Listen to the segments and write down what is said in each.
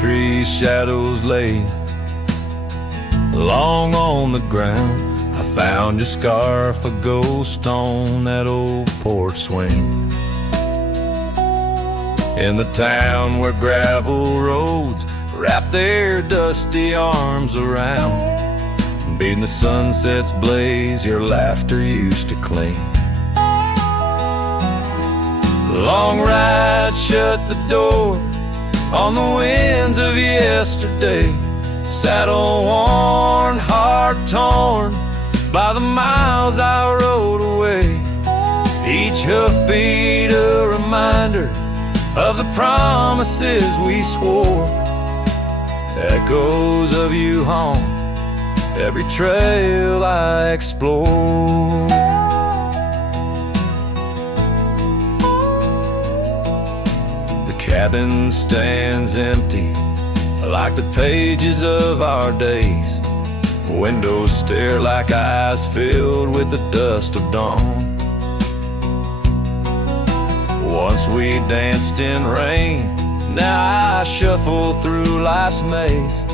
trees, shadows laid long on the ground. I found your scarf, a ghost on that old porch swing. In the town where gravel roads wrap their dusty arms around, beating the sunset's blaze, your laughter used to cling. Long ride shut the door on the winds of yesterday, saddle worn, heart torn by the miles I rode away. Each hoofbeat a reminder of the promises we swore. Echoes of you haunt every trail I explore. The cabin stands empty like the pages of our days. Windows stare like eyes filled with the dust of dawn. Once we danced in rain, now I shuffle through life's maze,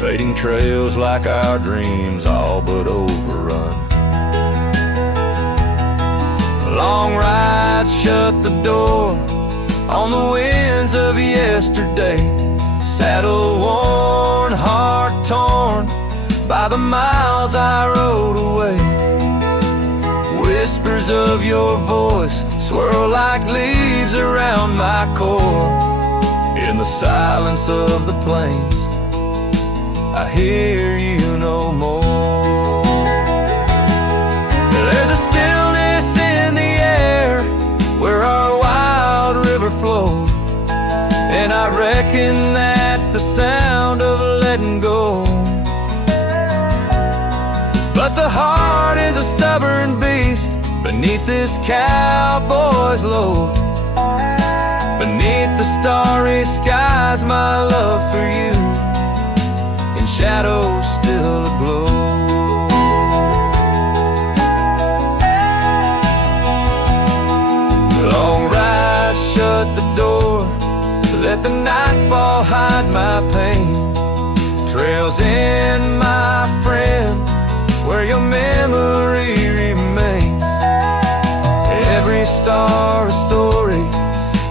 fading trails like our dreams all but overrun. Long ride shut the door on the winds of yesterday, saddle worn, heart torn by the miles I rode away. Whispers of your voice swirl like leaves around my core. In the silence of the plains, I hear you no more. There's a stillness in the air where our wild river flowed, and I reckon that's the sound of letting go. But the heart is a stubborn beast beneath this cowboy's load. Beneath the starry skies, my love for you in shadows still aglow. Long ride shut the door, let the nightfall hide my pain. Trails in, my friend, where your memory remains. Every star a story,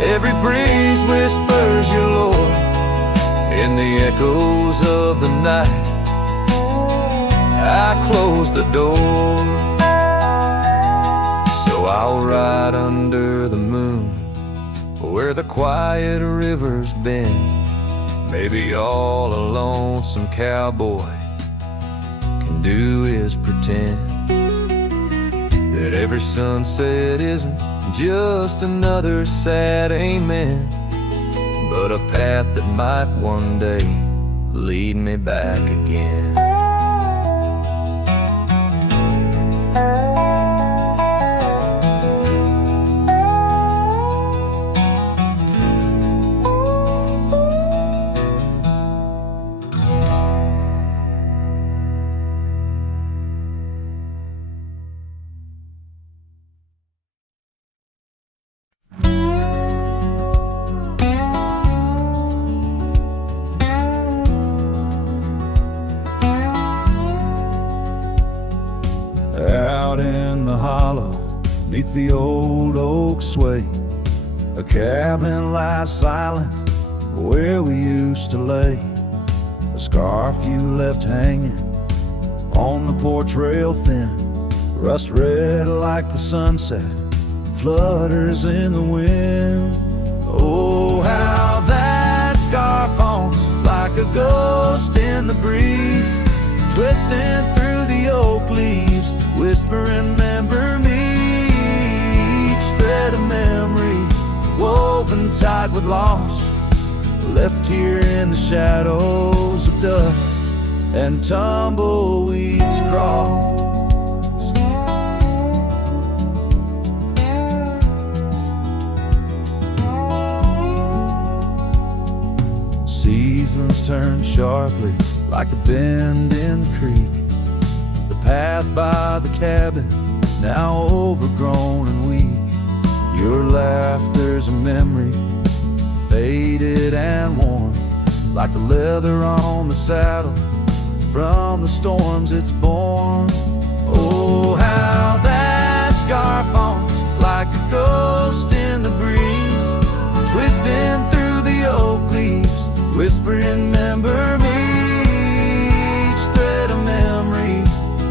every breeze whispers your lore. In the echoes of the night, I close the door. So I'll ride under the moon, where the quiet river's bend. Maybe all a lonesome cowboy can do is pretend that every sunset isn't just another sad amen, but a path that might one day lead me back again. Out in the hollow, neath the old oak sway, a cabin lies silent where we used to lay. A scarf you left hanging on the porch rail thin, rust red like the sunset, flutters in the wind. Oh, how that scarf haunts like a ghost in the breeze, twisting through the oak leaves, whispering, remember me. Each thread of memory woven tight with loss, left here in the shadows of dust and tumbleweeds cross. Seasons turn sharply like the bend in the creek. The path by the cabin, now overgrown and weak. Your laughter's a memory, faded and worn, like the leather on the saddle. From the storms it's born. Oh, how that scarf haunts like a ghost in the breeze, twisting through the oak leaves, whispering, remember me. Each thread of memory,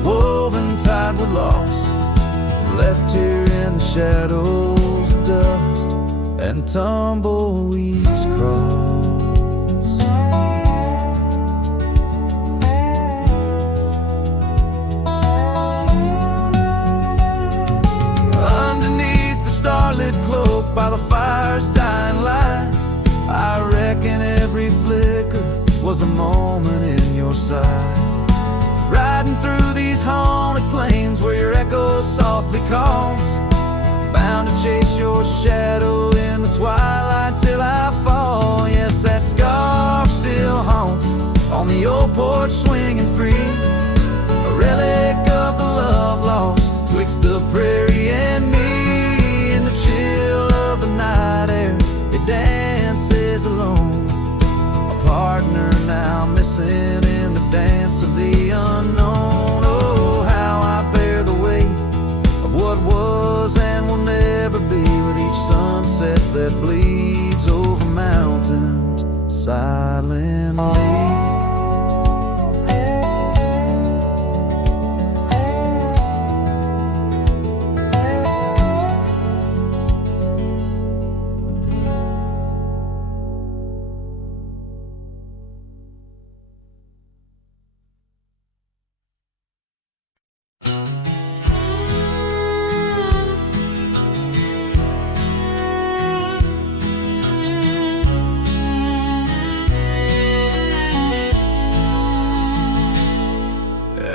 woven tied with loss, left here in the shadows of dust and tumbleweeds cross. Underneath the starlit cloak by the fire's dying light, I reckon every flicker was a moment in your sight. Riding through these haunted plains where your echo softly calls, bound to chase your shadow in the twilight till I fall. Yes, that scarf still haunts on the old porch swinging free, a relic of the love lost twixt the prairie and me. In the chill of the night air, it dances alone, a partner now missing in the dance of the unknown. Oh, how I bear the weight of what was and will never be, with each sunset that bleeds over mountains silently.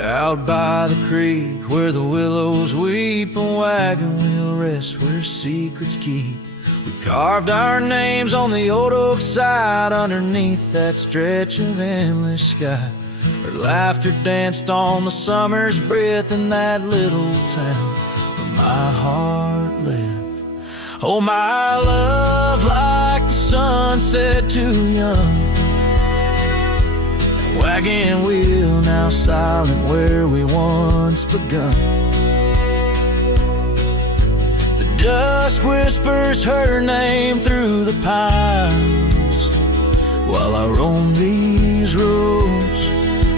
Out by the creek where the willows weep, a wagon wheel rests where secrets keep. We carved our names on the old oak side underneath that stretch of endless sky. Our laughter danced on the summer's breath in that little town where my heart lived. Oh, my love, like the sunset too young, wagon wheel now silent where we once begun. The dusk whispers her name through the pines while I roam these roads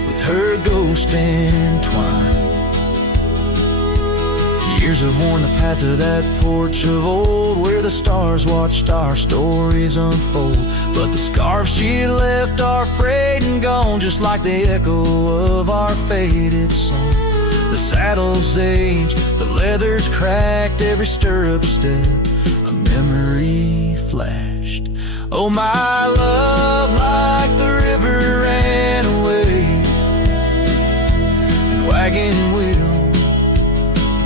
with her ghost entwined. Years have worn the path of that porch of old where the stars watched our stories unfold. But the scarves she left are frayed and gone, just like the echo of our faded song. The saddle's aged, the leather's cracked, every stirrup step a memory flashed. Oh, my love, like the river ran away, and wagon wheel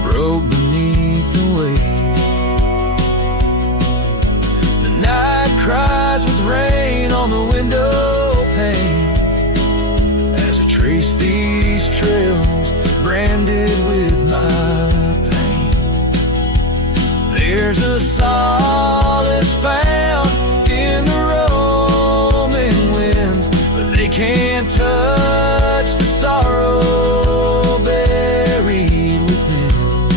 broke beneath the weight. The night cries with rain on the window pane as I trace these trails branded with my pain. There's a solace found in the roaming winds, but they can't touch the sorrow buried within.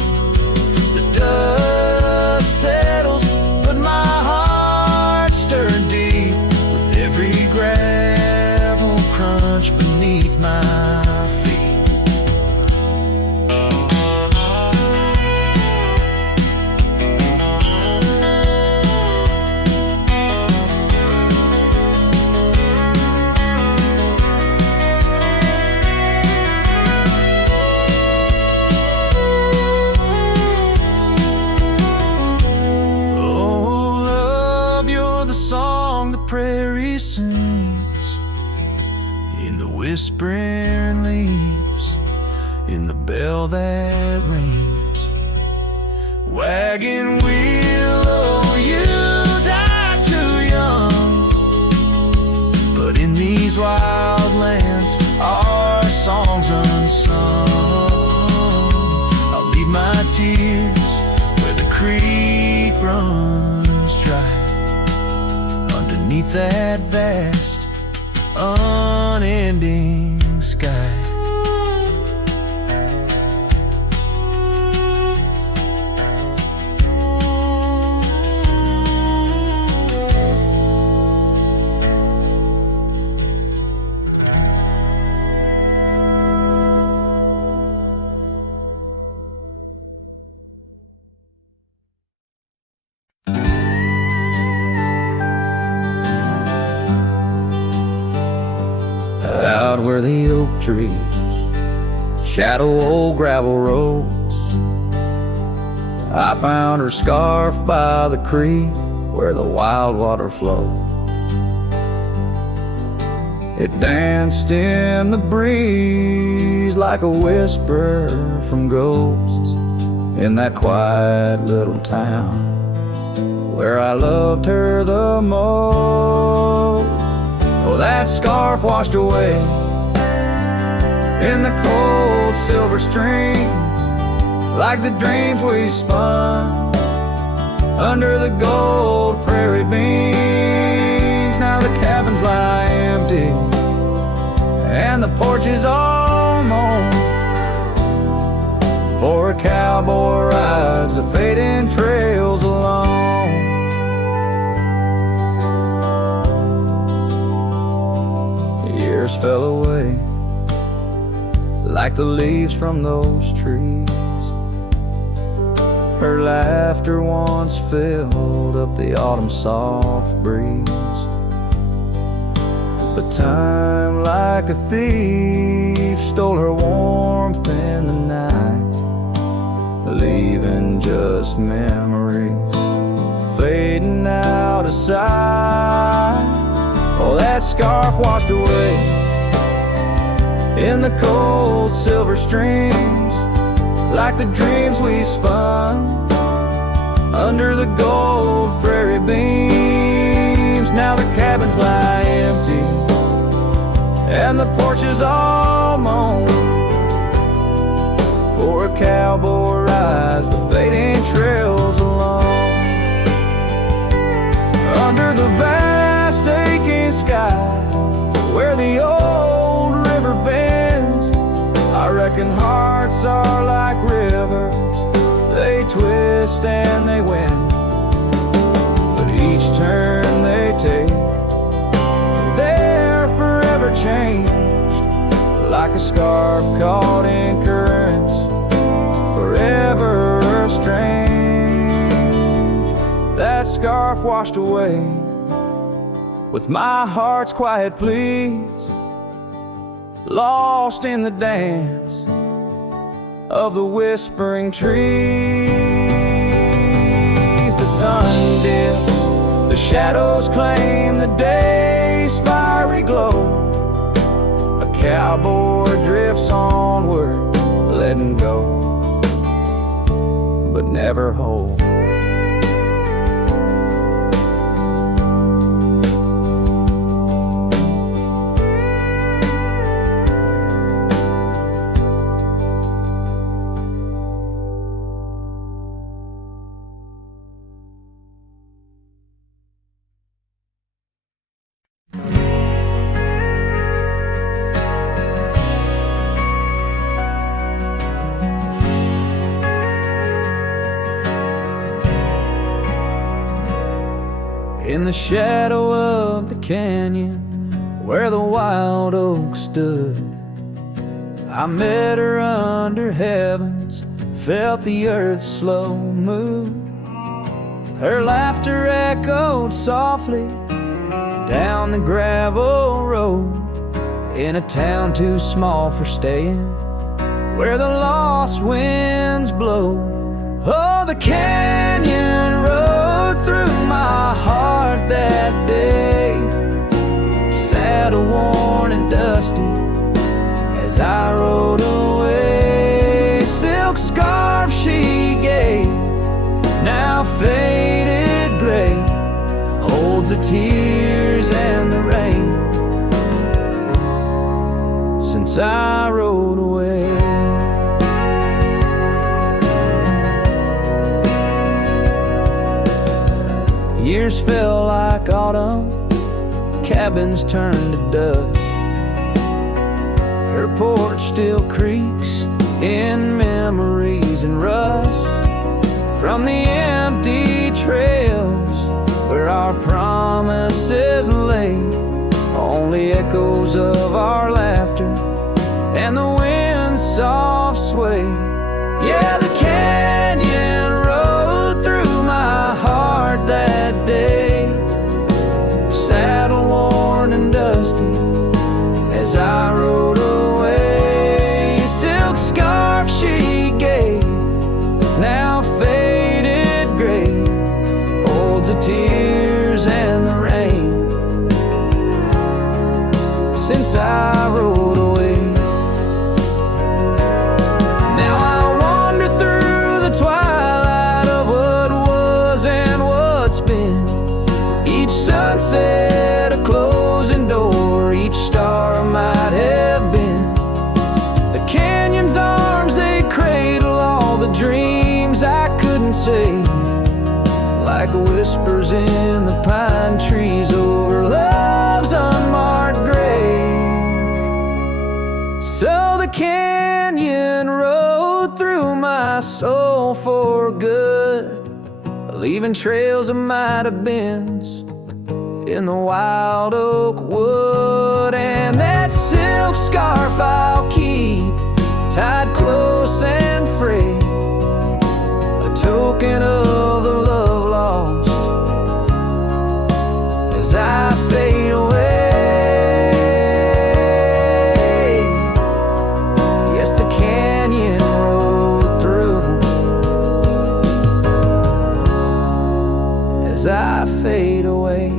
The dust settles, but my heart stirred deep with every gravel crunch beneath my feet. Prairie sings in the whispering leaves, in the bell that rings. Wagon wheel, oh, you died too young, but in these wild lands our songs unsung. I'll leave my tears where the creek runs dry, beneath that vast evening sky. Out where the oak trees shadow old gravel roads, I found her scarf by the creek where the wild water flowed. It danced in the breeze like a whisper from ghosts in that quiet little town where I loved her the most. Oh, that scarf washed away in the cold silver streams, like the dreams we spun under the gold prairie beams. Now the cabins lie empty and the porches all mown, for a cowboy rides the fading trails alone. Years fell away like the leaves from those trees. Her laughter once filled up the autumn soft breeze. But time like a thief stole her warmth in the night, leaving just memories fading out of sight. Oh, that scarf washed away in the cold silver streams, like the dreams we spun under the gold prairie beams. Now the cabins lie empty and the porches all mown, for a cowboy rides the fading trails alone. Under the vast aching sky where the old river bends, I reckon hearts are like rivers, they twist and they win. But each turn they take, they're forever changed, like a scarf caught in currents, forever estranged. That scarf washed away with my heart's quiet pleas, lost in the dance of the whispering trees. The sun dips, the shadows claim the day's fiery glow. A cowboy drifts onward, letting go, but never hold. In the shadow of the canyon where the wild oak stood, I met her under heavens, felt the earth's slow move. Her laughter echoed softly down the gravel road, in a town too small for staying, where the lost winds blow. Oh, the canyon rode through my heart that day, saddle worn and dusty as I rode away. Silk scarf she gave, now faded gray, holds the tears and the rain since I rode away. Years fell like autumn, cabins turned to dust, Her porch still creaks in memories and rust from the empty trails where our promises lay. Only echoes of our laughter and the wind's soft sway. Yeah, the canyon rode through my heart that day, saddle worn and dusty as I rode away. Silk scarf she gave, now faded gray, holds the tears and the rain since I rode away. Now I wander through the twilight of what was and what's been. Each sunset a closing door, each star might have been. The canyon's arms, they cradle all the dreams I couldn't save, like whispers in the pine trees over love's unmarked grave. So the canyon rode through my soul for good, leaving trails of might have beens in the wild oak wood. And that silk scarf I'll keep tied close and frayed, a token of the love lost as I fade away. Yes, the canyon rode through as I fade away.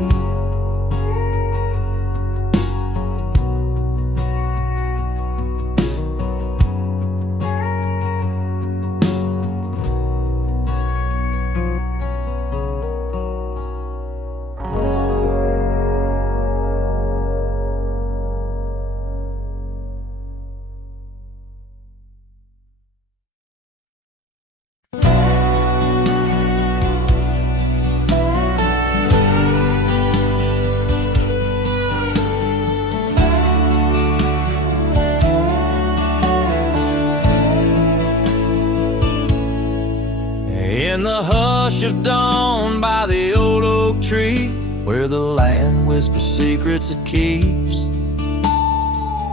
In the hush of dawn by the old oak tree, where the land whispers secrets it keeps,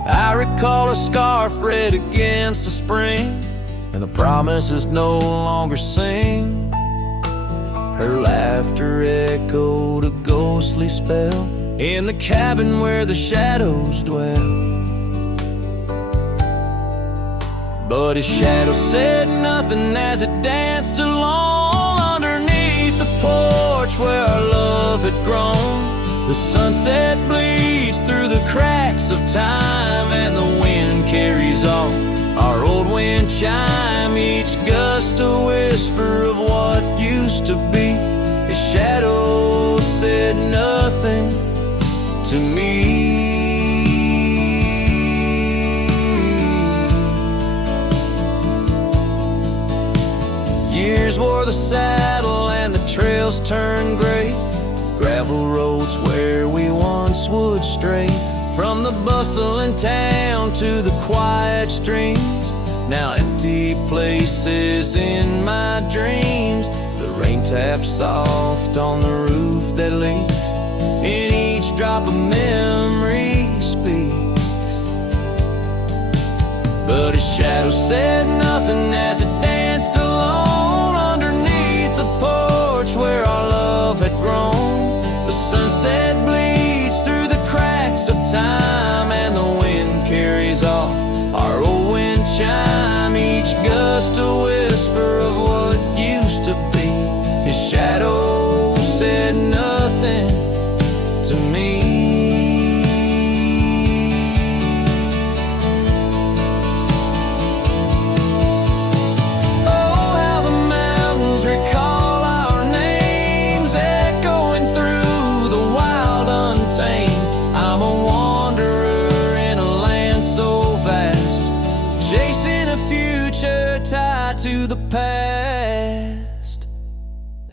I recall a scarf red against the spring, and the promises no longer sing. Her laughter echoed a ghostly spell in the cabin where the shadows dwell. But his shadow said nothing as it danced along underneath the porch where our love had grown. The sunset bleeds through the cracks of time, and the wind carries off our old wind chime. Each gust a whisper of what used to be. His shadow said nothing to me. Years wore the saddle and the trails turned gray, gravel roads where we once would stray. From the bustling town to the quiet streams, now empty places in my dreams. The rain taps soft on the roof that leaks, in each drop of memory speaks. But his shadow said nothing as it danced alone underneath the porch where our love had grown. The sunset bleeds through the cracks of time, and the wind carries off our old wind chime. Each gust a whisper of what used to be. His shadow said nothing to me. To the past,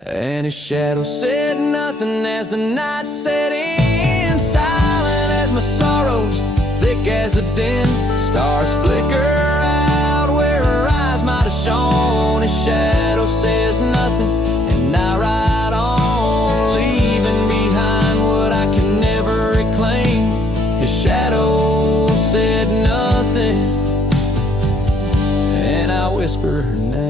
and his shadow said nothing as the night set in, silent as my sorrows, thick as the din. Stars flicker out where her eyes might have shone. His shadow says nothing, and I ride on, leaving behind what I can never reclaim. His shadow said nothing, and I whisper her name.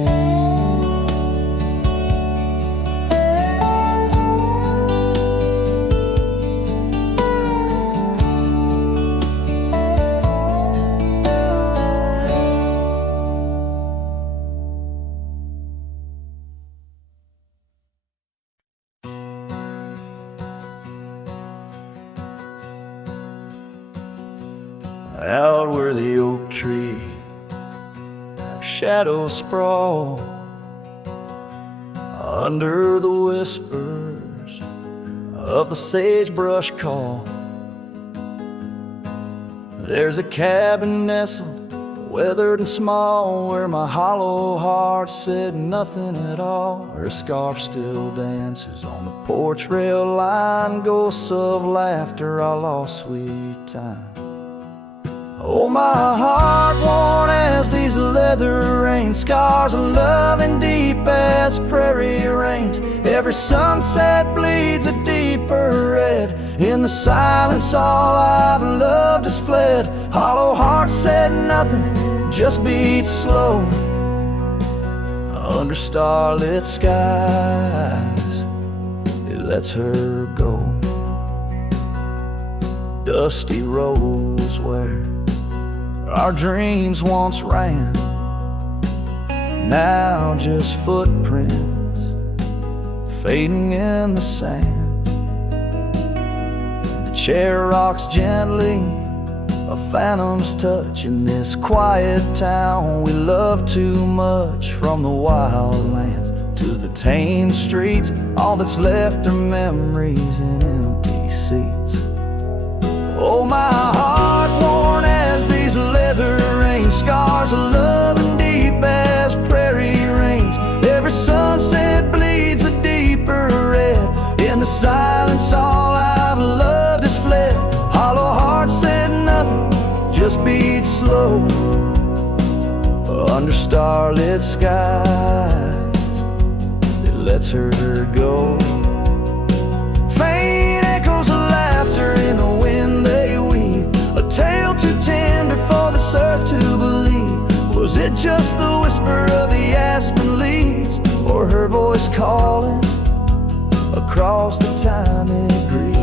Out where the oak tree shadows sprawl, under the whispers of the sagebrush call, there's a cabin nestled, weathered and small, where my hollow heart said nothing at all. Her scarf still dances on the porch rail line, ghosts of laughter, all lost sweet time. Oh, my heart worn as these leather rains, scars of loving deep as prairie rains. Every sunset bleeds a deeper red. In the silence all I've loved has fled. Hollow heart said nothing, just beats slow. Under starlit skies, it lets her go. Dusty roads where our dreams once ran, now just footprints fading in the sand. The chair rocks gently, a phantom's touch in this quiet town we love too much. From the wild lands to the tame streets, all that's left are memories in empty seats. Oh, my heart worn as these leather rains, scars of love and deep as prairie rains. Every sunset bleeds a deeper red. In the silence all I've loved has fled. Hollow heart said nothing, just beats slow. Under starlit skies, it lets her go. Faint echoes of laughter in the wind they weave, a tale too tender for this earth to believe. Was it just the whisper of the aspen leaves, or her voice calling across the time it grieves?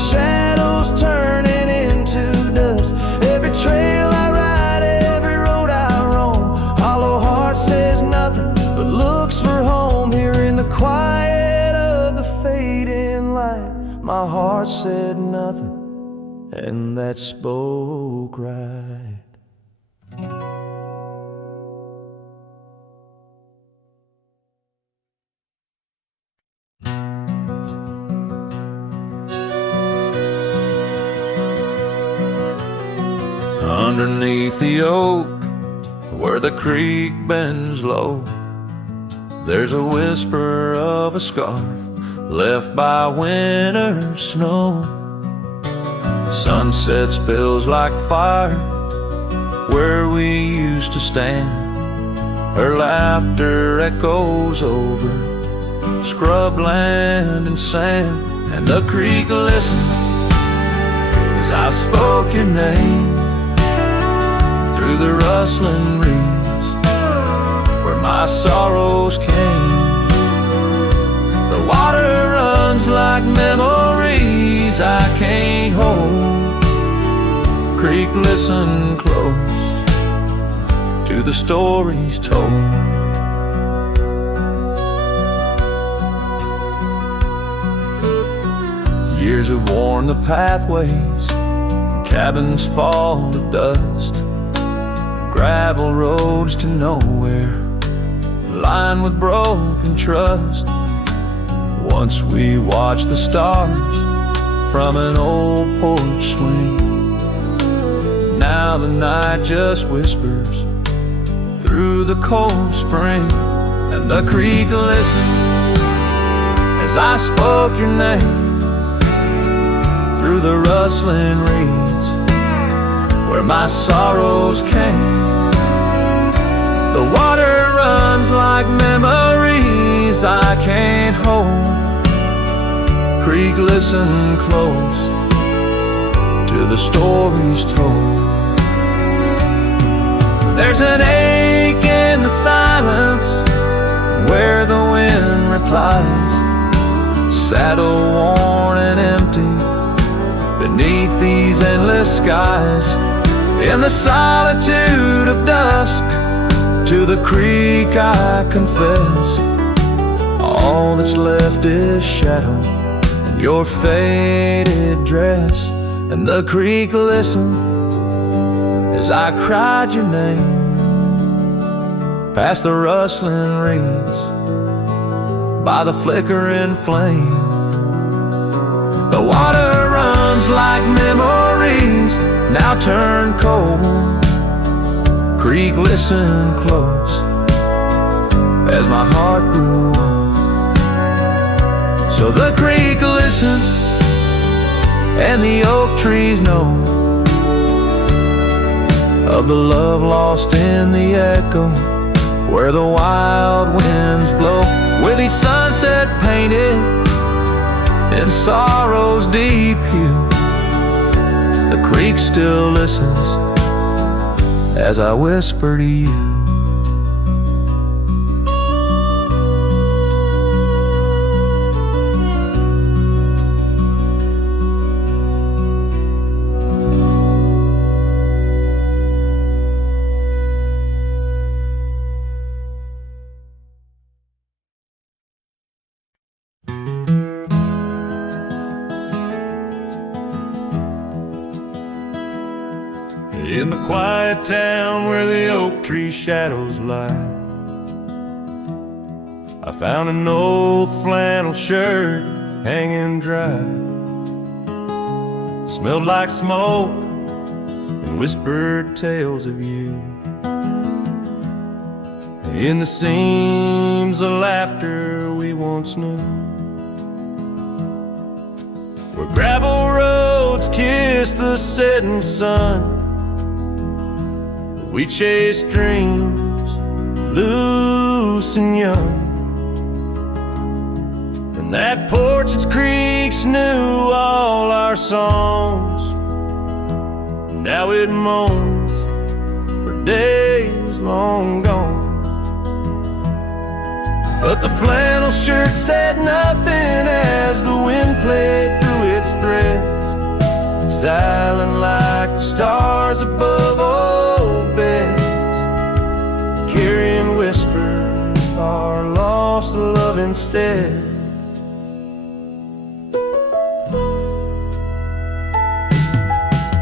Shadows turning into dust. Every trail I ride, every road I roam, hollow heart says nothing but looks for home. Here in the quiet of the fading light, my heart said nothing, and that spoke right. Underneath the oak, where the creek bends low, there's a whisper of a scarf left by winter snow. Sunset spills like fire where we used to stand. Her laughter echoes over scrubland and sand, and the creek listened as I spoke your name. Through the rustling reeds where my sorrows came, the water runs like memories I can't hold. Creek, listen close to the stories told. Years have worn the pathways, cabins fall to dust, gravel roads to nowhere, lined with broken trust. Once we watched the stars from an old porch swing. Now the night just whispers through the cold spring, and the creek listened as I spoke your name through the rustling reeds where my sorrows came. The water runs like memories I can't hold. Creek, listen close to the stories told. There's an ache in the silence where the wind replies, saddle worn and empty beneath these endless skies. In the solitude of dusk, to the creek I confess, all that's left is shadow and your faded dress. And the creek listened as I cried your name past the rustling reeds by the flickering flame. The water runs like memories now turn cold. Creek, listen close as my heart grew old. So the creek listened and the oak trees know of the love lost in the echo where the wild winds blow. With each sunset painted in sorrow's deep hue, the creek still listens as I whisper to you. In the quiet town where the oak tree shadows lie, I found an old flannel shirt hanging dry. Smelled like smoke and whispered tales of you. In the seams of laughter we once knew, where gravel roads kiss the setting sun, we chased dreams loose and young. And that porch its creeks knew all our songs. Now it moans for days long gone. But the flannel shirt said nothing as the wind played through its threads, silent like the stars above old beds, carrying whispers of our lost love instead.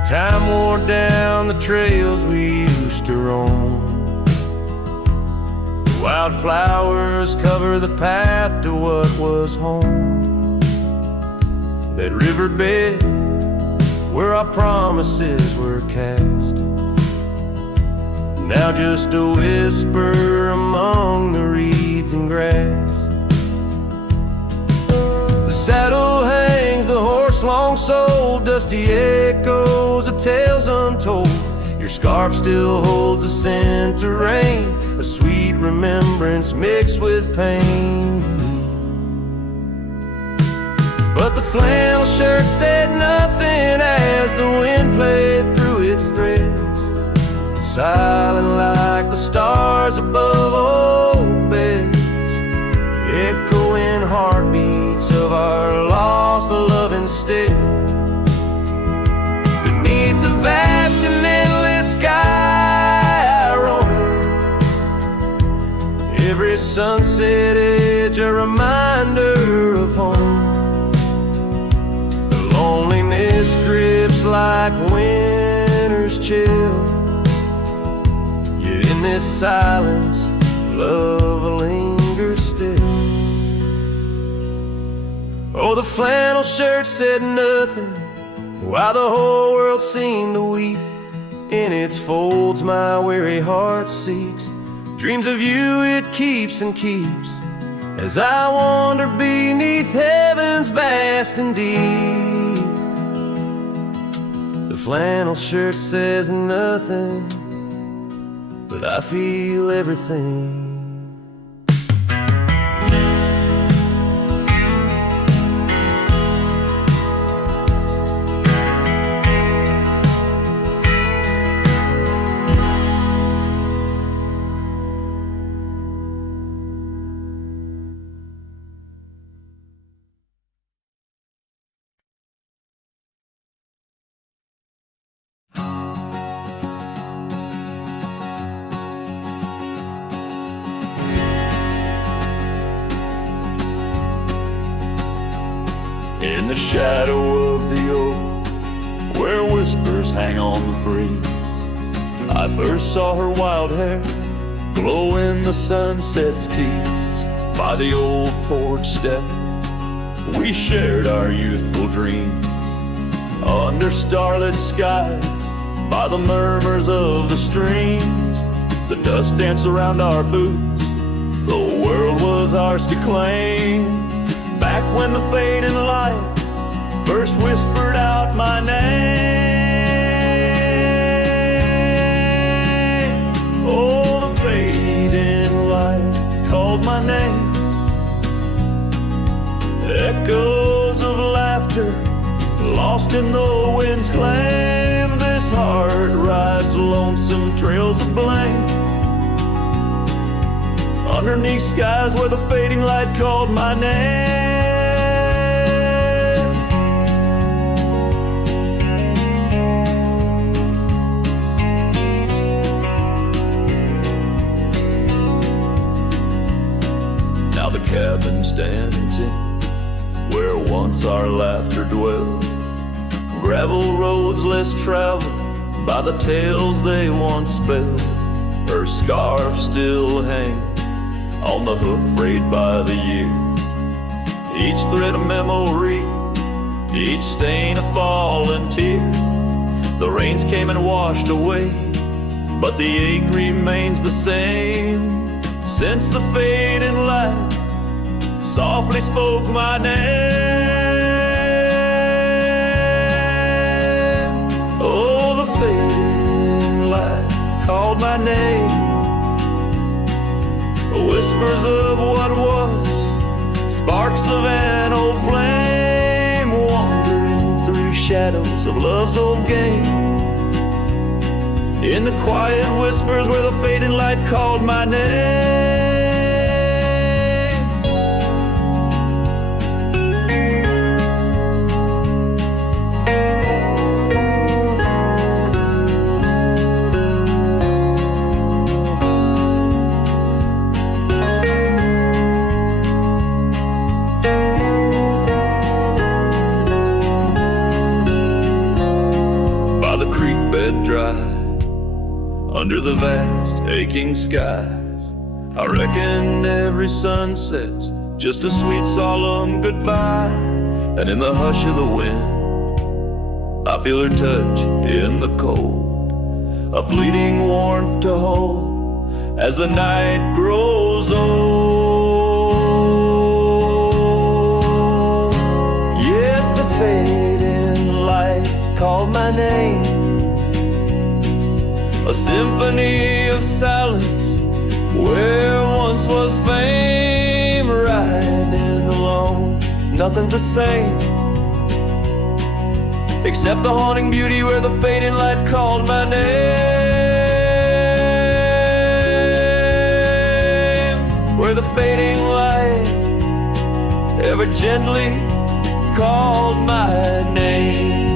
Time wore down the trails we used to roam. Wildflowers cover the path to what was home. That riverbed where our promises were cast, now just a whisper among the reeds and grass. The saddle hangs the horse long sold, dusty echoes of tales untold. Your scarf still holds a scent of rain, a sweet remembrance mixed with pain. But the flannel shirt said nothing as the wind played through its threads, silent like the stars above old beds, echoing heartbeats of our lost love instead. Beneath the vast and endless sky I roam, every sunset edge a reminder of home. Loneliness grips like winter's chill, yet in this silence, love lingers still. Oh, the flannel shirt said nothing, while the whole world seemed to weep. In its folds my weary heart seeks, dreams of you it keeps and keeps, as I wander beneath heaven's vast and deep. The flannel shirt says nothing, but I feel everything. In the shadow of the oak, where whispers hang on the breeze, I first saw her wild hair glow in the sunset's tease. By the old porch step, we shared our youthful dreams, under starlit skies, by the murmurs of the streams. The dust danced around our boots, the world was ours to claim. Back when the fading light first whispered out my name. Oh, the fading light called my name. Echoes of laughter lost in the wind's claim. This heart rides lonesome trails of blame, underneath skies where the fading light called my name. Now the cabin stands in where once our laughter dwelled, gravel roads less traveled by the tales they once spelled. Her scarf still hangs on the hook frayed by the year, each thread a memory, each stain a fallen tear. The rains came and washed away, but the ache remains the same. Since the fading light softly spoke my name. Oh, the fading light called my name. Whispers of what was, sparks of an old flame, wandering through shadows of love's old game. In the quiet whispers where the fading light called my name. Under the vast aching skies, I reckon every sunset's just a sweet solemn goodbye. And in the hush of the wind, I feel her touch in the cold, a fleeting warmth to hold as the night grows old. Yes, the fading light called my name, a symphony of silence where once was fame. Riding alone, nothing's the same except the haunting beauty where the fading light called my name. Where the fading light ever gently called my name.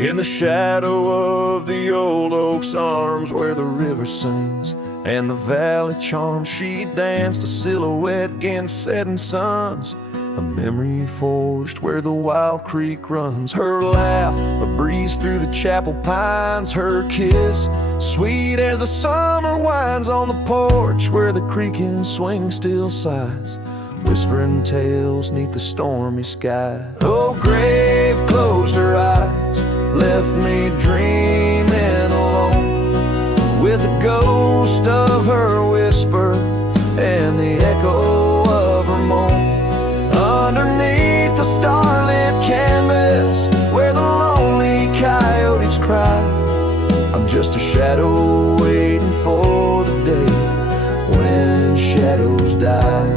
In the shadow of the old oak's arms, where the river sings and the valley charms, she danced a silhouette against setting suns, a memory forged where the wild creek runs. Her laugh, a breeze through the chapel pines, her kiss, sweet as the summer winds on the porch where the creaking swing still sighs, whispering tales neath the stormy sky. Oh, grave closed her eyes, left me dreaming alone, with the ghost of her whisper and the echo of her moan. Underneath the starlit canvas where the lonely coyotes cry, I'm just a shadow waiting for the day when shadows die.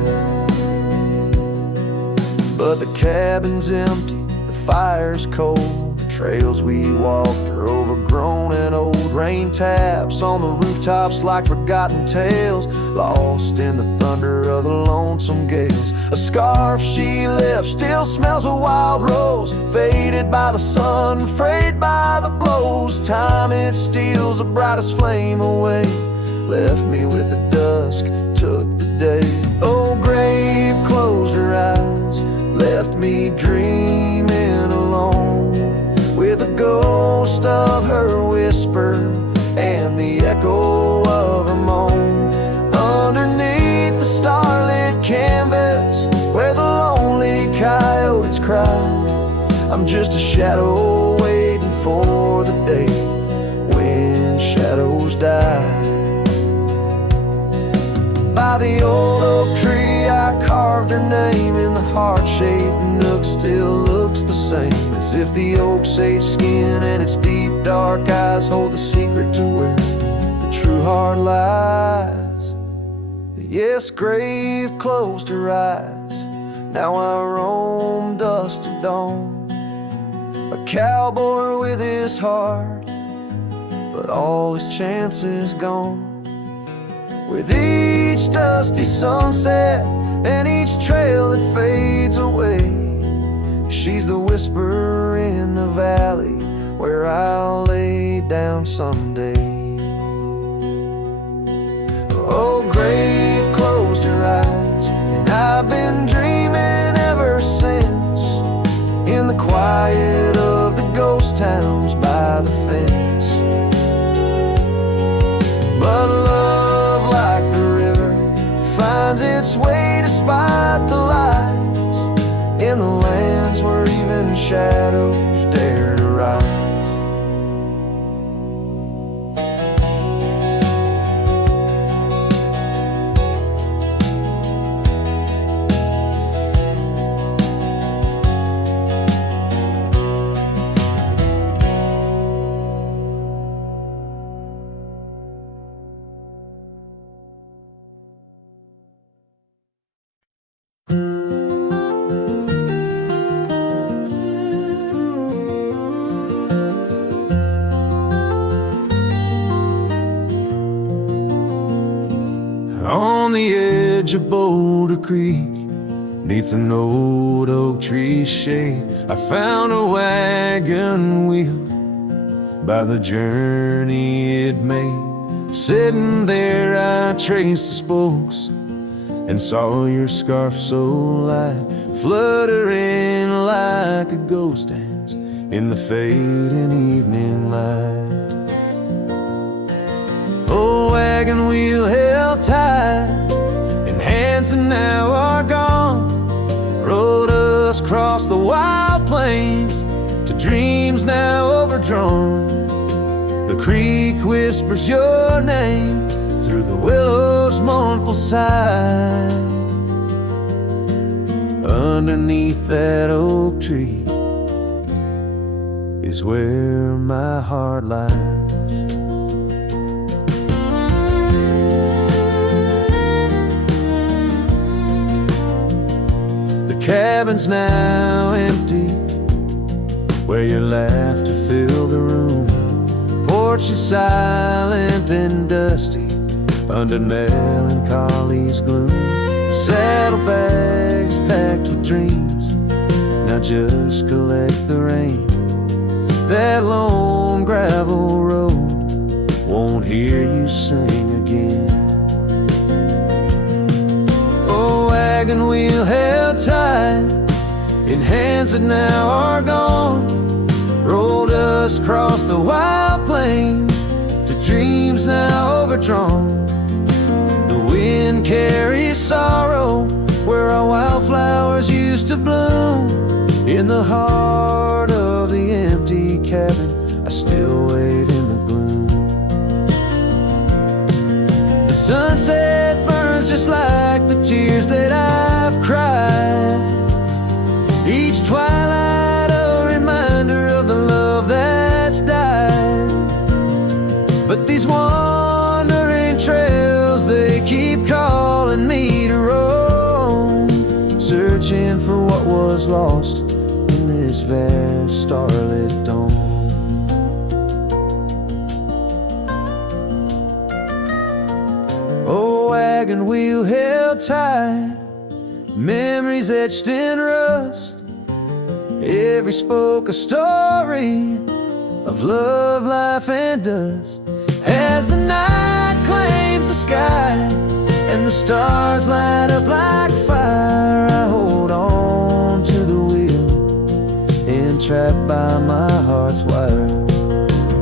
But the cabin's empty, the fire's cold, the trails we walked are overgrown and old. Rain taps on the rooftops like forgotten tales, lost in the thunder of the lonesome gales. A scarf she left still smells of wild rose, faded by the sun, frayed by the blows. Time it steals the brightest flame away, left me with the dusk, took the day. Oh, grave closed her eyes, left me dreaming alone, with a ghost of her whisper and the echo of her moan. Underneath the starlit canvas where the lonely coyotes cry, I'm just a shadow waiting for the day when shadows die. By the old oak tree I carved her name in the heart-shaped nook, still looks the same, as if the oak's aged skin and its deep dark eyes hold the secret to where the true heart lies. Yes, grave closed her eyes, now I roam dusk to dawn, a cowboy with his heart, but all his chances gone. With each dusty sunset and each trail that fades away, she's the whisper in the valley where I'll lay down someday. Oh, grave closed her eyes, and I've been dreaming ever since, in the quiet of the ghost towns by the fence. But love, like the river, finds its way despite the lies, in the lands where even shadows dare to rise. On the edge of Boulder Creek, neath an old oak tree's shade, I found a wagon wheeled by the journey it made. Sitting there I traced the spokes and saw your scarf so light, fluttering like a ghost dance in the fading evening light. Oh, wagon wheel held tight in hands that now are gone, rode us across the wild plains to dreams now overdrawn. The creek whispers your name through the willow's mournful sigh. Underneath that oak tree is where my heart lies. Cabin's now empty, where your laughter filled the room. Porch is silent and dusty under melancholy's gloom. Saddlebags packed with dreams now just collect the rain that lone gravel road won't hear you sing again. Oh, wagon wheel held tight in hands that now are gone, rolled us across the wild plains to dreams now overdrawn. The wind carries sorrow where our wildflowers used to bloom. In the heart of the empty cabin, I still wait in the gloom. The sunset burns just like the tears that I've cried. Each twilight a reminder of the love that's died. But these wandering trails, they keep calling me to roam, searching for what was lost in this vast starlit dome. Oh, wagon wheel held tight, memories etched in rust. Every spoke a story of love, life, and dust. As the night claims the sky and the stars light up like fire, I hold on to the wheel, entrapped by my heart's wire.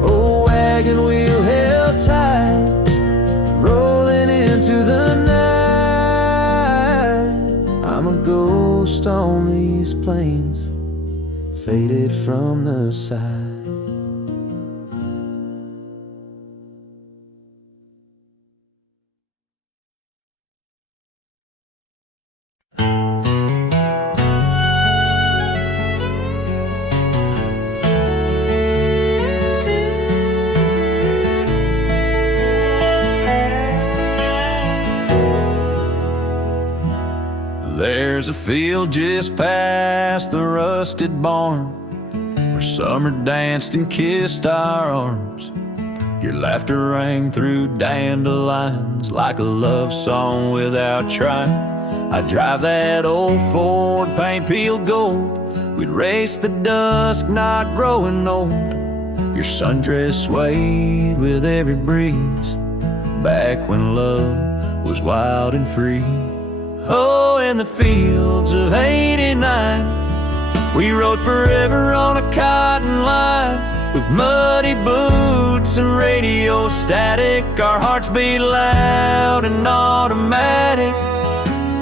Oh, wagon wheel held tight, rolling into the night. I'm a ghost on these plains, faded from the side. There's a field just past the rusted barn where summer danced and kissed our arms. Your laughter rang through dandelions like a love song without trying. I'd drive that old Ford, paint peeled gold. We'd race the dusk, not growing old. Your sundress swayed with every breeze, back when love was wild and free. Oh, in the fields of '89, we rode forever on a cotton line, with muddy boots and radio static. Our hearts beat loud and automatic.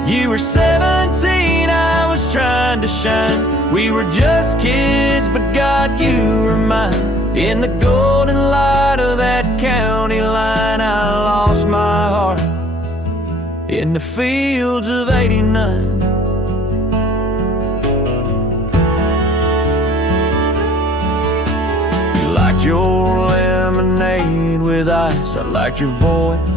You were 17, I was trying to shine. We were just kids, but God, you were mine. In the golden light of that county line, I lost my heart in the fields of '89. You liked your lemonade with ice, I liked your voice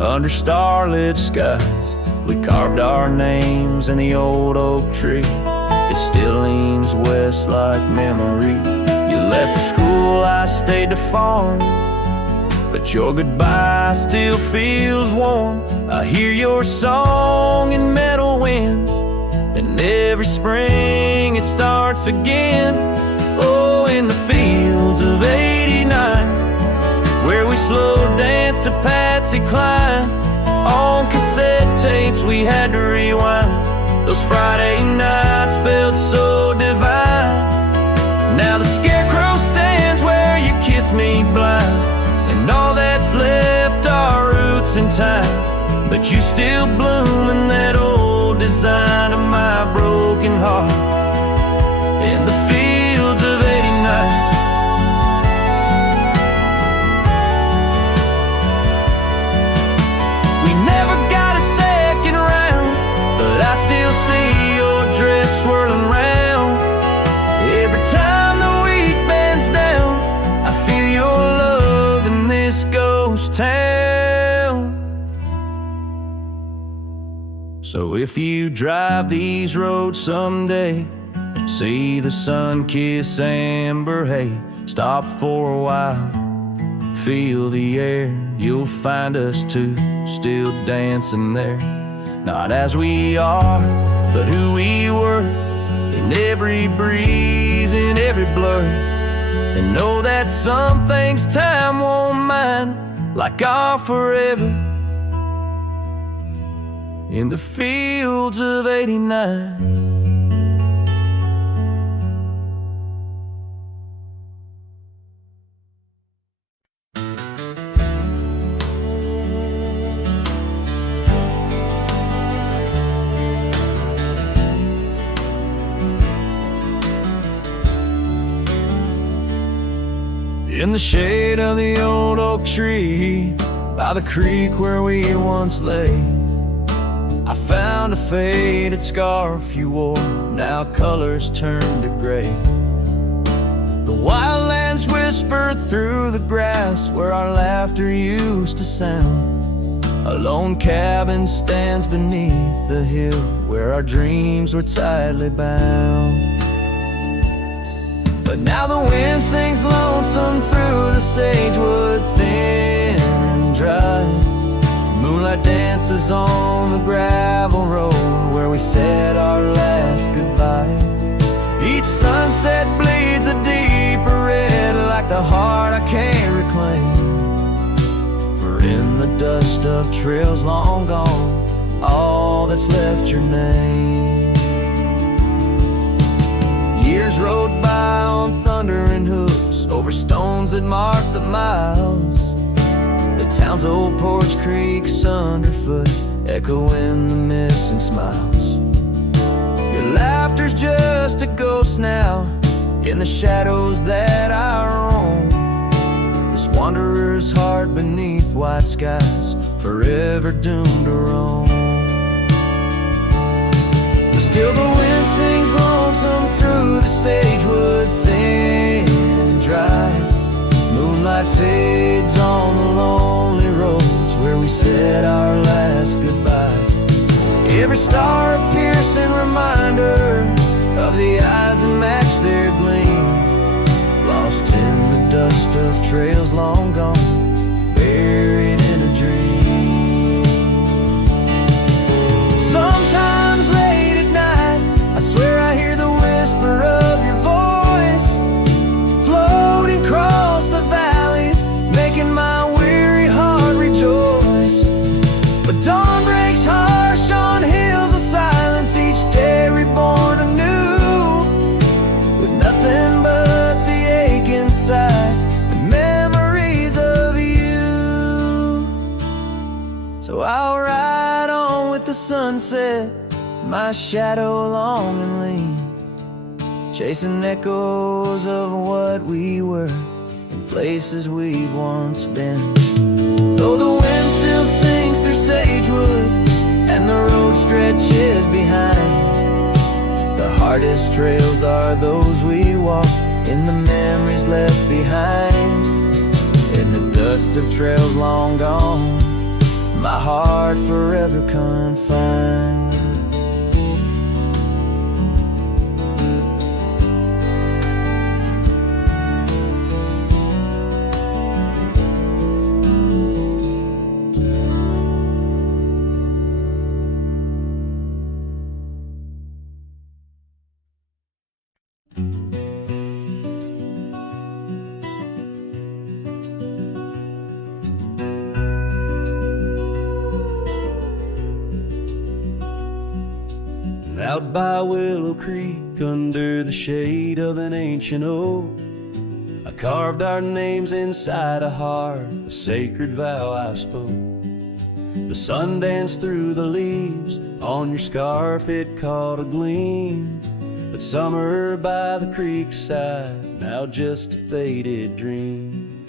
under starlit skies. We carved our names in the old oak tree, it still leans west like memory. You left for school, I stayed to farm, but your goodbye still feels warm. I hear your song in meadow winds, and every spring it starts again. Oh, in the fields of '89, where we slow danced to Patsy Cline. On cassette tapes we had to rewind. Those Friday nights felt so divine. Now the scarecrow stands where you kissed me blind, and all that's left are roots in time. But you still bloom in that old design of my broken heart in the fields of '89. We never got a second round, but I still see your dress swirling round. Every time the wheat bends down, I feel your love in this ghost town. So if you drive these roads someday, see the sun kiss amber hay, stop for a while, feel the air. You'll find us two still dancing there, not as we are, but who we were, in every breeze, in every blur. and know that some things time won't mind, like our forever in the fields of '89. In the shade of the old oak tree, by the creek where we once lay, I found a faded scarf you wore, now colors turned to gray. The wildlands whisper through the grass where our laughter used to sound. A lone cabin stands beneath the hill where our dreams were tightly bound. But now the wind sings lonesome through the sagewood, thin and dry. Moonlight dances on the gravel road where we said our last goodbye. Each sunset bleeds a deeper red, like the heart I can't reclaim. For in the dust of trails long gone, all that's left your name. Years rode by on thundering hooves, over stones that mark the miles. The town's old porch creaks underfoot, echoing the missing smiles. Your laughter's just a ghost now, in the shadows that I roam. This wanderer's heart beneath white skies, forever doomed to roam. But still the wind sings lonesome through the sagewood, thin and dry. Moonlight fades on the lonely roads where we said our last goodbye. Every star a piercing reminder of the eyes that match their gleam, lost in the dust of trails long gone, buried in a dream. Sometimes late at night, I swear I hear the whisper of your voice, floating across the valleys, making my weary heart rejoice. But dawn breaks harsh on hills of silence, each day reborn anew, with nothing but the ache inside, the memories of you. So I'll ride on with the sunset, my shadow long and lean, chasing echoes of what we were in places we've once been. Though the wind still sings through sagewood and the road stretches behind, the hardest trails are those we walk in the memories left behind. In the dust of trails long gone, my heart forever confined. Out by Willow Creek, under the shade of an ancient oak, I carved our names inside a heart, a sacred vow I spoke. The sun danced through the leaves, on your scarf it caught a gleam. But summer by the creek side, now just a faded dream.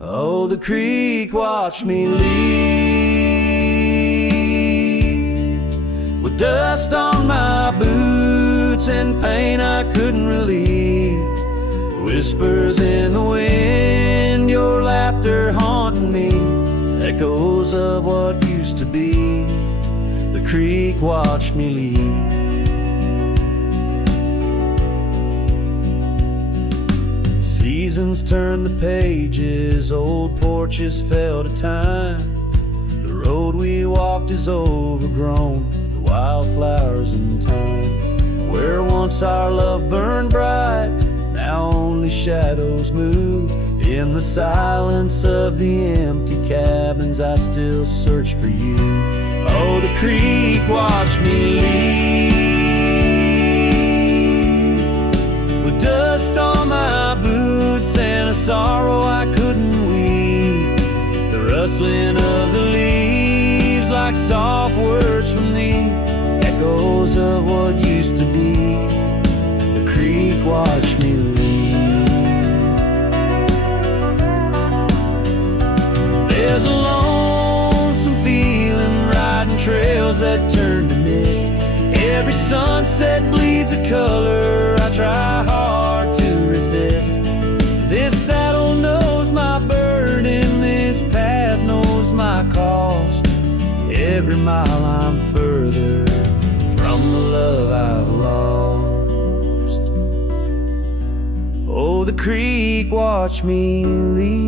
Oh, the creek watched me leave, with dust on my boots and pain I couldn't relieve. Whispers in the wind, your laughter haunting me, echoes of what used to be. The creek watched me leave. Seasons turned the pages, old porches fell to time. The road we walked is overgrown, the wildflowers in time. Where once our love burned bright, now only shadows move. In the silence of the empty cabins, I still search for you. Oh, the creek watched me leave, with dust on my boots and a sorrow I couldn't weep. The rustling of the leaves like soft words from thee, echoes of what used to be. The creek watched me leave. There's a lonesome feeling riding trails that turn to mist. Every sunset bleeds a color I try hard to resist. This saddle knows my burden, this path knows my cost. Every mile I'm further from the love I've lost. Oh, the creek watched me leave,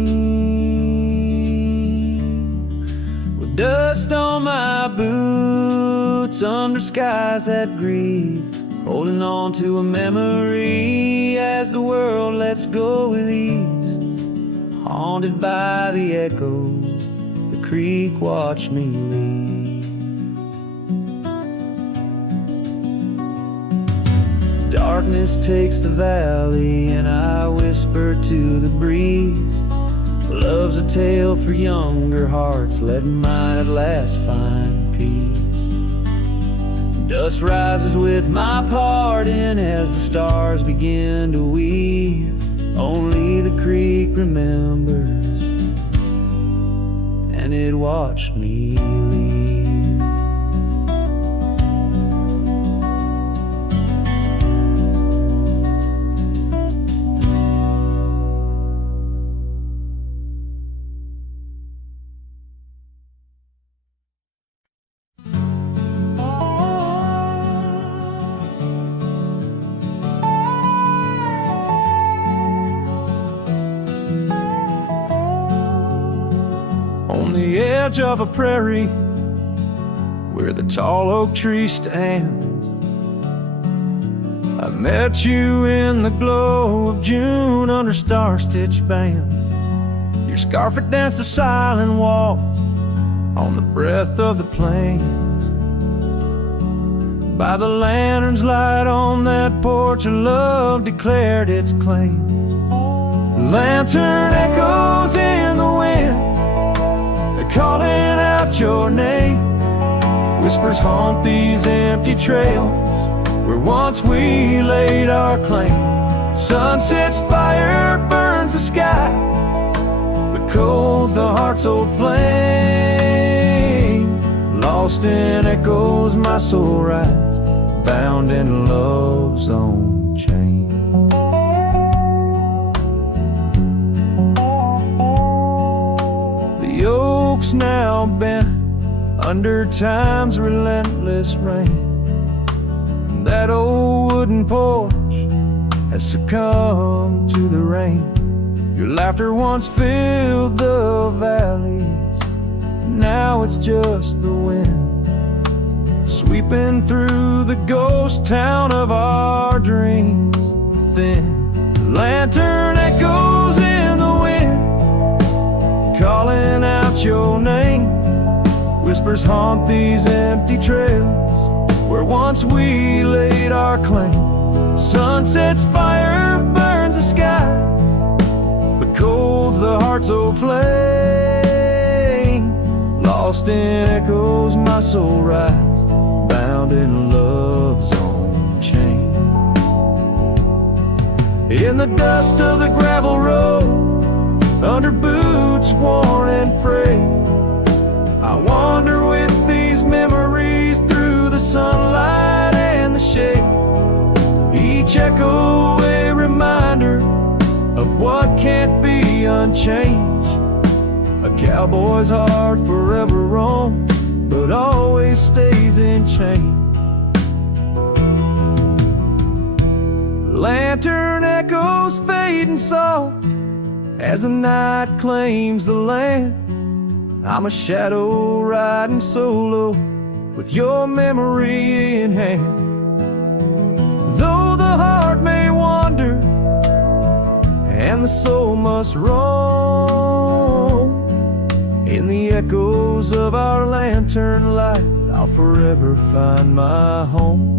with dust on my boots under skies that grieve, holding on to a memory as the world lets go with ease. Haunted by the echo, the creek watched me leave. Darkness takes the valley and I whisper to the breeze. Love's a tale for younger hearts, let mine at last find peace. Dust rises with my pardon as the stars begin to weave. Only the creek remembers, and it watched me leave. On the edge of a prairie where the tall oak tree stands, I met you in the glow of June under star-stitched bands. Your scarf had danced a silent waltz on the breath of the plains. By the lantern's light on that porch, a love declared its claims. The lantern echoes in the wind, calling out your name. Whispers haunt these empty trails where once we laid our claim. Sunset's fire burns the sky, but cold's the heart's old flame. Lost in echoes my soul rides, bound in love's own chain. The oak's now bent under time's relentless rain. That old wooden porch has succumbed to the rain. Your laughter once filled the valleys, now it's just the wind sweeping through the ghost town of our dreams. Thin lantern echoes in the wind, calling out your name. Whispers haunt these empty trails where once we laid our claim. Sunset's fire burns the sky, but cold's the heart's old flame. Lost in echoes my soul rides, bound in love's own chain. In the dust of the gravel road, under boots worn and frayed, I wander with these memories through the sunlight and the shade. Each echo a reminder of what can't be unchanged. A cowboy's heart forever roams, but always stays in chain. Lantern echoes fading soft as the night claims the land. I'm a shadow riding solo with your memory in hand. Though the heart may wander, and the soul must roam. In the echoes of our lantern light, I'll forever find my home.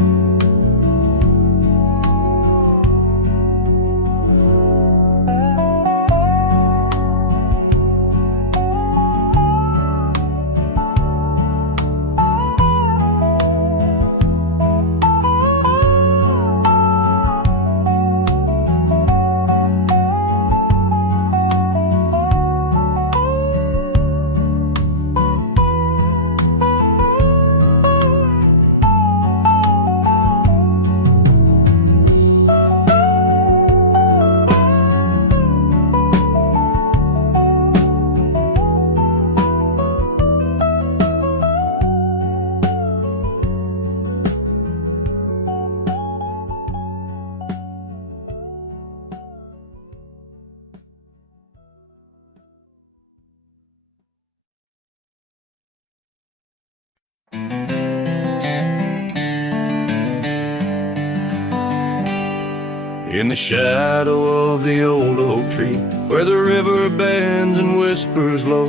In the shadow of the old oak tree, where the river bends and whispers low,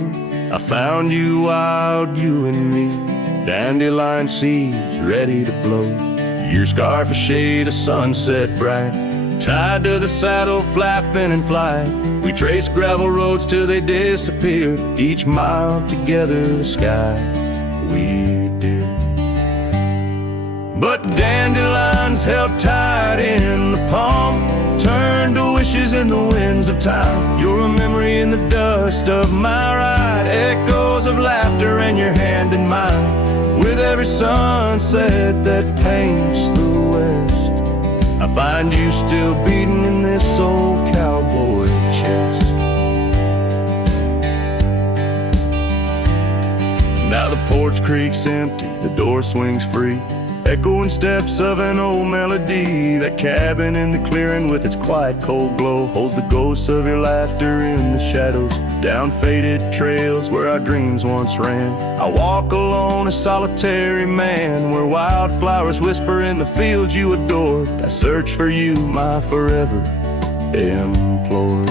I found you wild, you and me, dandelion seeds ready to blow. Your scarf a shade of sunset bright, tied to the saddle flapping in flight. We traced gravel roads till they disappeared, each mile together the sky we did. But dandelions held tight in the palm turned to wishes in the winds of time. You're a memory in the dust of my ride, echoes of laughter and your hand in mine. With every sunset that paints the west, I find you still beating in this old cowboy chest. Now the porch creaks empty, the door swings free, echoing steps of an old melody. That cabin in the clearing with its quiet cold glow holds the ghosts of your laughter in the shadows, down faded trails where our dreams once ran. I walk alone, a solitary man, where wildflowers whisper in the fields you adored. I search for you, my forever implored.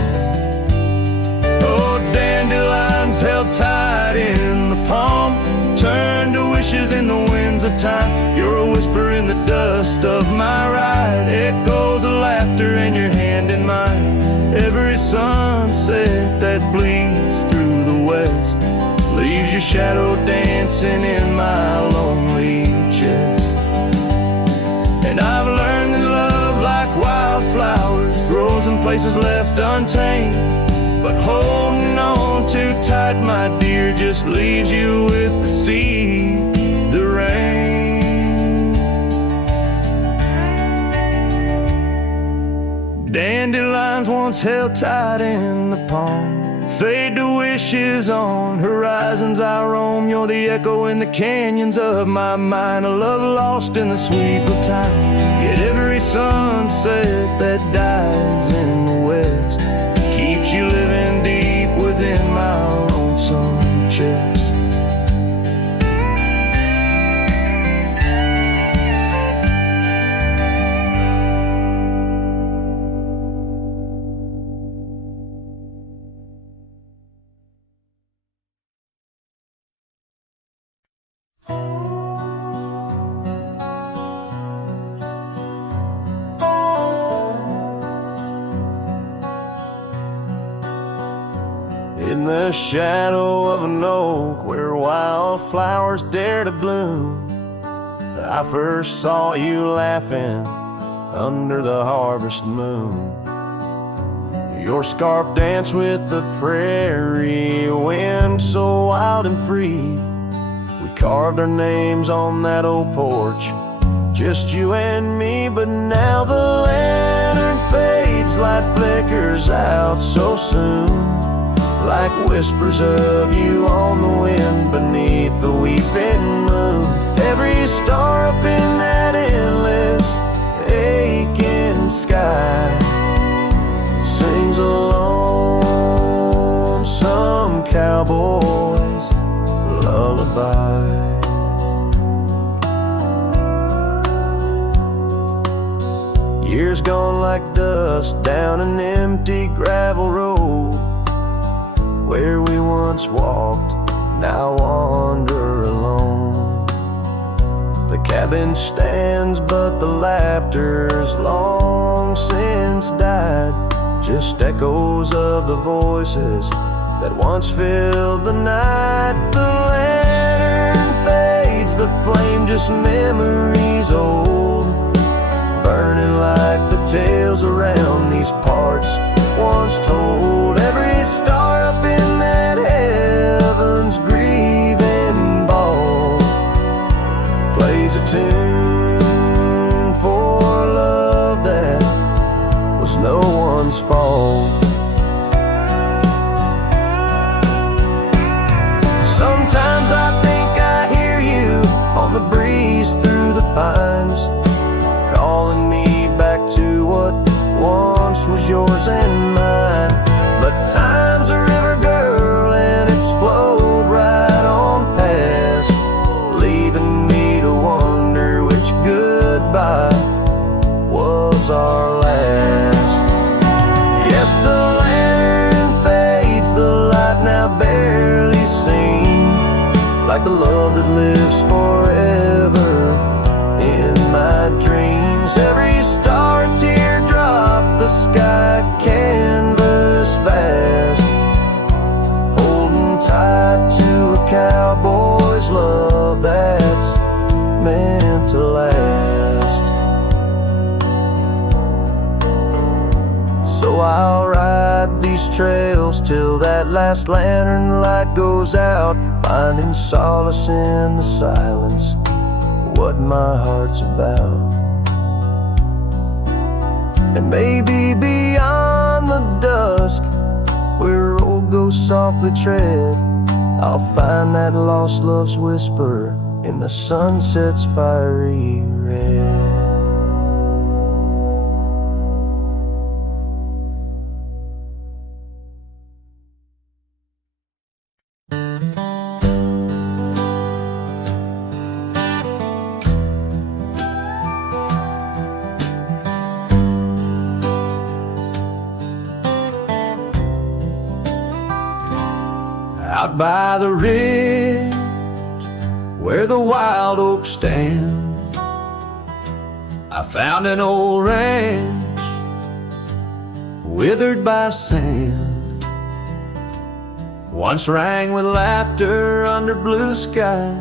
Oh, dandelions held tight in the palm turned to wishes in the winds of time. You're a whisper in the dust of my ride, echoes of laughter and your hand in mine. Every sunset that bleeds through the west leaves your shadow dancing in my lonely chest. And I've learned that love, like wildflowers, grows in places left untamed. But holding on too tight, my dear, just leaves you with the sea, the rain. Dandelions once held tight in the palm fade to wishes on horizons I roam. You're the echo in the canyons of my mind, a love lost in the sweep of time. Yet every sunset that dies in the west keeps you living deep within my lonesome chest. In the shadow of an oak where wildflowers dare to bloom, I first saw you laughing under the harvest moon. Your scarf danced with the prairie wind so wild and free. We carved our names on that old porch, just you and me. But now the lantern fades, light flickers out so soon, like whispers of you on the wind beneath the weeping moon. Every star up in that endless aching sky sings a lonesome cowboy's lullaby. Years gone like dust down an empty gravel road, where we once walked, now wander alone. The cabin stands, but the laughter's long since died, just echoes of the voices that once filled the night. The lantern fades, the flame just memories old, burning like the tales around these parts once told. Every star up in that heaven's grieving ball plays a tune for love that was no one's fault. Sometimes I think I hear you on the breeze through the pines, calling me back to what once was yours and mine. But time's a river, girl, and it's flowed right on past, leaving me to wonder which goodbye was our last. Yes, the lantern fades, the light now barely seen, like the love that lives forever in my dreams. Every star a teardrop, the sky canvas vast, holding tight to a cowboy's love that's meant to last. So I'll ride these trails till that last lantern light goes out, finding solace in the silence, what my heart's about. And maybe beyond the dusk, where road goes softly tread, I'll find that lost love's whisper in the sunset's fiery red. Out by the ridge where the wild oaks stand, I found an old ranch withered by sand. Once rang with laughter under blue sky,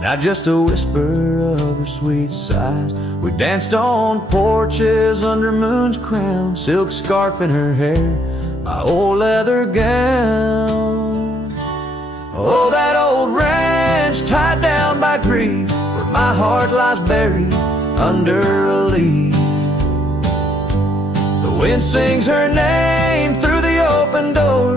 now just a whisper of her sweet sighs. We danced on porches under moon's crown, silk scarf in her hair, my old leather gown. Oh, that old ranch tied down by grief, where my heart lies buried under a leaf. The wind sings her name through the open door,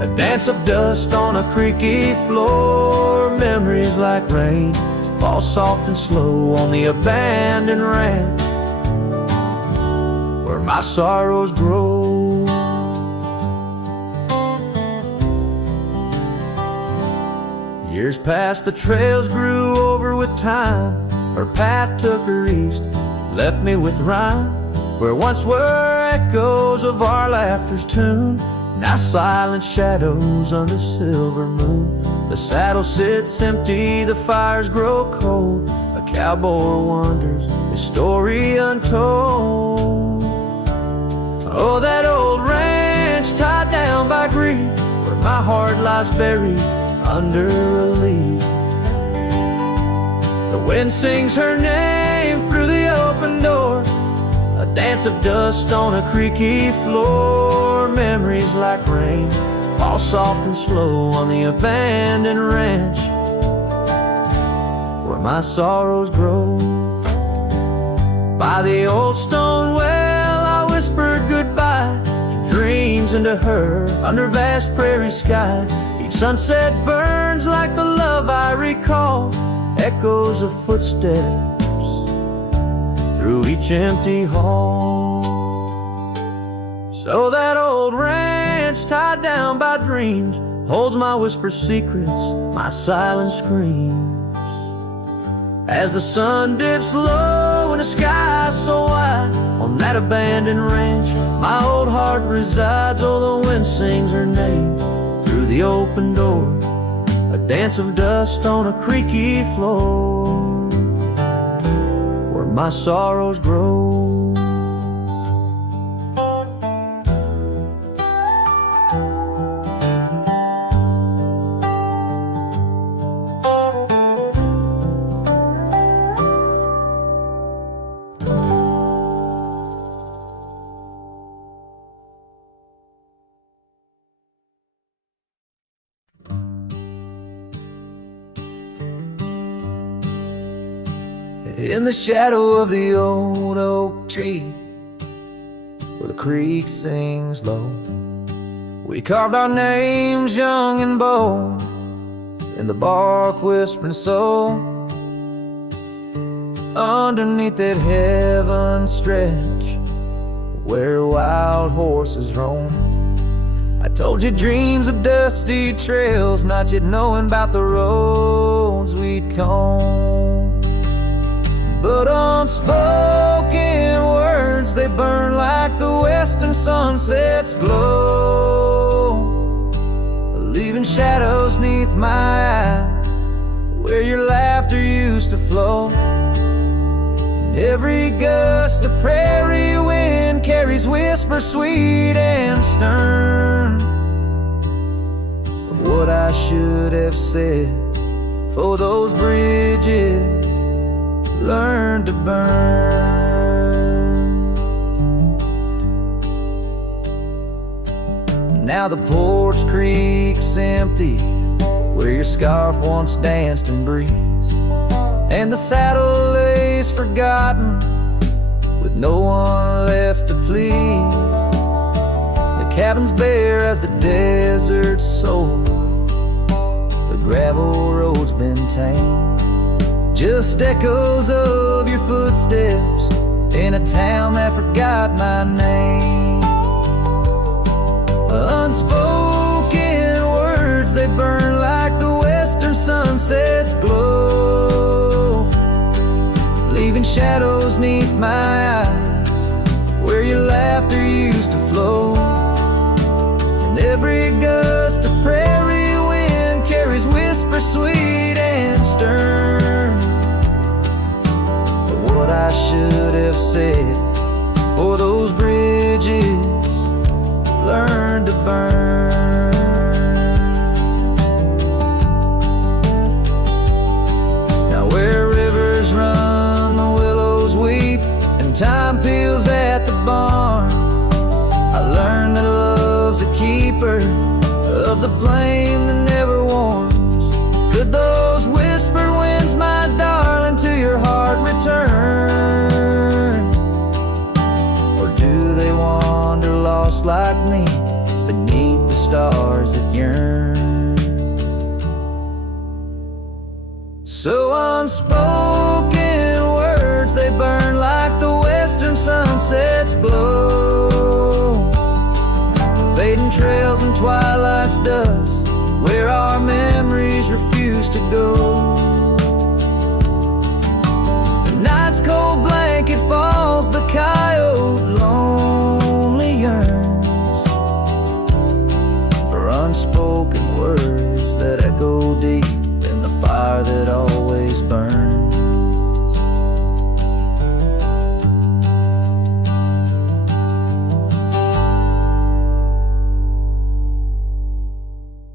a dance of dust on a creaky floor. Memories like rain fall soft and slow on the abandoned ranch, where my sorrows grow. Years passed, the trails grew over with time, her path took her east, left me with rhyme, where once were echoes of our laughter's tune, now silent shadows under silver moon. The saddle sits empty, the fires grow cold, a cowboy wanders, his story untold. Oh, that old ranch tied down by grief, where my heart lies buried under a leaf. The wind sings her name through the open door, a dance of dust on a creaky floor. Memories like rain fall soft and slow on the abandoned ranch, where my sorrows grow. By the old stone well I whispered goodbye to dreams and to her under vast prairie sky. Each sunset burns like the love I recall, echoes of footsteps through each empty hall. So that old ranch tied down by dreams holds my whispered secrets, my silent screams, as the sun dips low in a sky so wide. On that abandoned ranch my old heart resides. Oh, the wind sings her name through the open door, a dance of dust on a creaky floor where my sorrows grow. In the shadow of the old oak tree, where the creek sings low, we carved our names young and bold in the bark whispering soul. Underneath that heaven stretch where wild horses roam, I told you dreams of dusty trails, not yet knowing about the roads we'd comb. But unspoken words, they burn like the western sunset's glow, leaving shadows neath my eyes where your laughter used to flow. And every gust of prairie wind carries whispers sweet and stern of what I should have said, for those bridges learn to burn. Now the porch creak's empty where your scarf once danced in breeze, and the saddle lays forgotten with no one left to please. The cabin's bare as the desert's sold, the gravel road's been tamed, just echoes of your footsteps in a town that forgot my name. Unspoken words, they burn like the western sunset's glow, leaving shadows neath my eyes where your laughter used to flow. And every gust of prairie wind carries whispers sweet and stern, what I should have said, for those bridges learn to burn. Now where rivers run, the willows weep, and time peels at the barn, I learned that love's a keeper of the flame that never warms. Could those whisper winds, my darling, to your heart return, or do they wander lost like me beneath the stars that yearn? So unspoken words, they burn like the western sunset's glow, fading trails and twilight's dust where our memories refuse to go. Night's cold blanket falls, the coyote lonely yearns for unspoken words that echo deep in the fire that always burns.